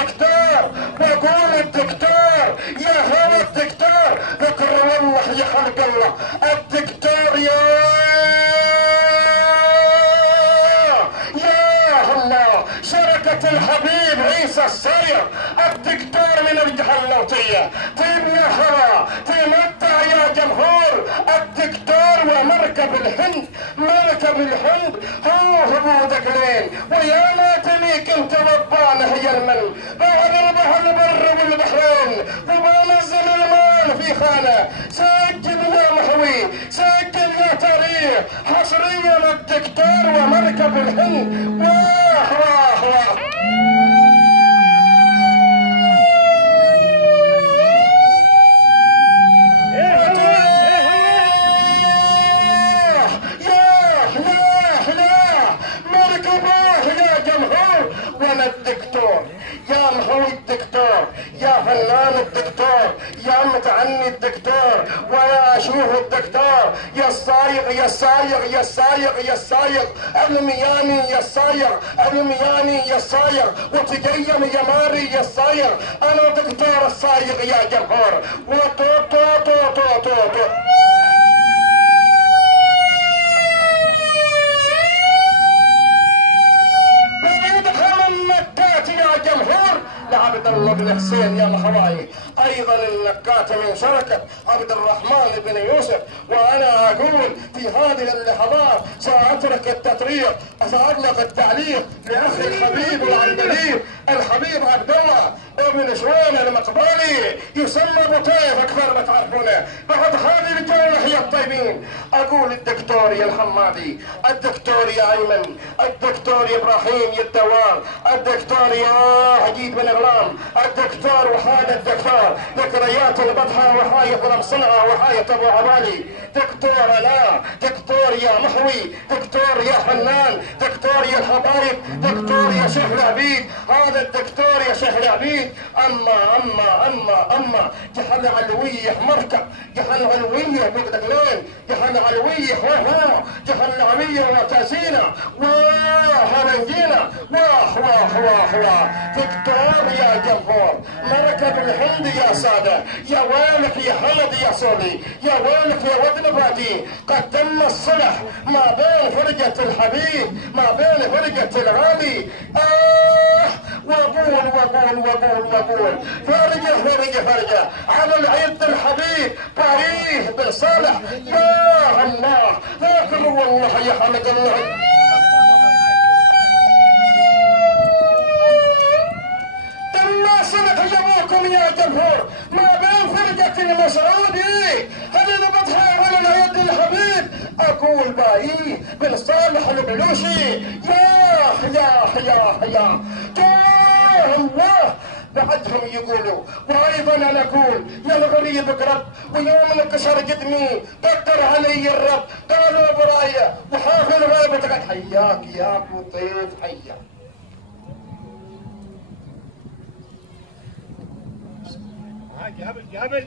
الدكتور واقول الدكتور يا هو الدكتور ذكر والله يا خلق الله الدكتور يا الله شركة الحبيب عيسى السير الدكتور من الجحلوطية طيب يا هوا تمتع يا جمهور الدكتور ومركب الهند مركب الهند هو دقلين ويا ليتني كنت ربانه هي المن بعد البحر البر والبحرين وبنزل المال في خانه سجل يا محوي سجل يا تاريخ حصريا الدكتور ومركب الهند واه واه واه الدكتور يا محوي الدكتور يا فنان الدكتور يا متعني الدكتور ويا شوف الدكتور يا الصايغ يا الصايغ يا الصايغ يا الصايغ المياني يا الصايغ المياني يا الصايغ وتقيم يا ماري يا الصايغ انا دكتور الصايغ يا جمهور وطو تو تو تو تو تو لعبد الله بن حسين يا محواي ايضا النكات من شركه عبد الرحمن بن يوسف وانا اقول في هذه اللحظات ساترك التطريق ساطلق التعليق لاخي الحبيب العندليب الحبيب عبد الله ابن شوان المقبالي يسمى بطيف اكثر ما تعرفونه بعد هذه الجوله يا الطيبين اقول الدكتور يا الحمادي الدكتور يا ايمن الدكتور يا ابراهيم يا الدوار الدكتور يا عجيب بن غلام الدكتور وحال الدكتور ذكريات البطحه وحاية المصنعه وحاية ابو عبالي دكتور انا دكتور يا محوي دكتور يا حنان دكتور يا الحبايب دكتور يا شيخ العبيد هذا الدكتور يا شيخ العبيد اما جحل علويه مركب جحل علويه بقدقلين جحل علويه هو جحل علويه وتازينا وهرنجينا واه دكتور يا جمهور مركب الهند يا ساده يا ويلك يا حمد يا صولي يا ويلك يا ود نباتي قد تم الصلح ما بين فرقه الحبيب ما بين فرقه الغالي وقول فرقه على العيد الحبيب باريس بن صالح يا الله لكن والله يا حمد الله تم سنة يبوكم يا جمهور ما بين فرقة المسعودي هل نبتها على العيد الحبيب اقول باي بن صالح البلوشي يا الله بعدهم يقولوا وايضا انا اقول يا الغريب اقرب ويوم انكسر قدمي قدر علي الرب قالوا برايا وحافل غيبتك حياك يا ابو طيف حياك قبل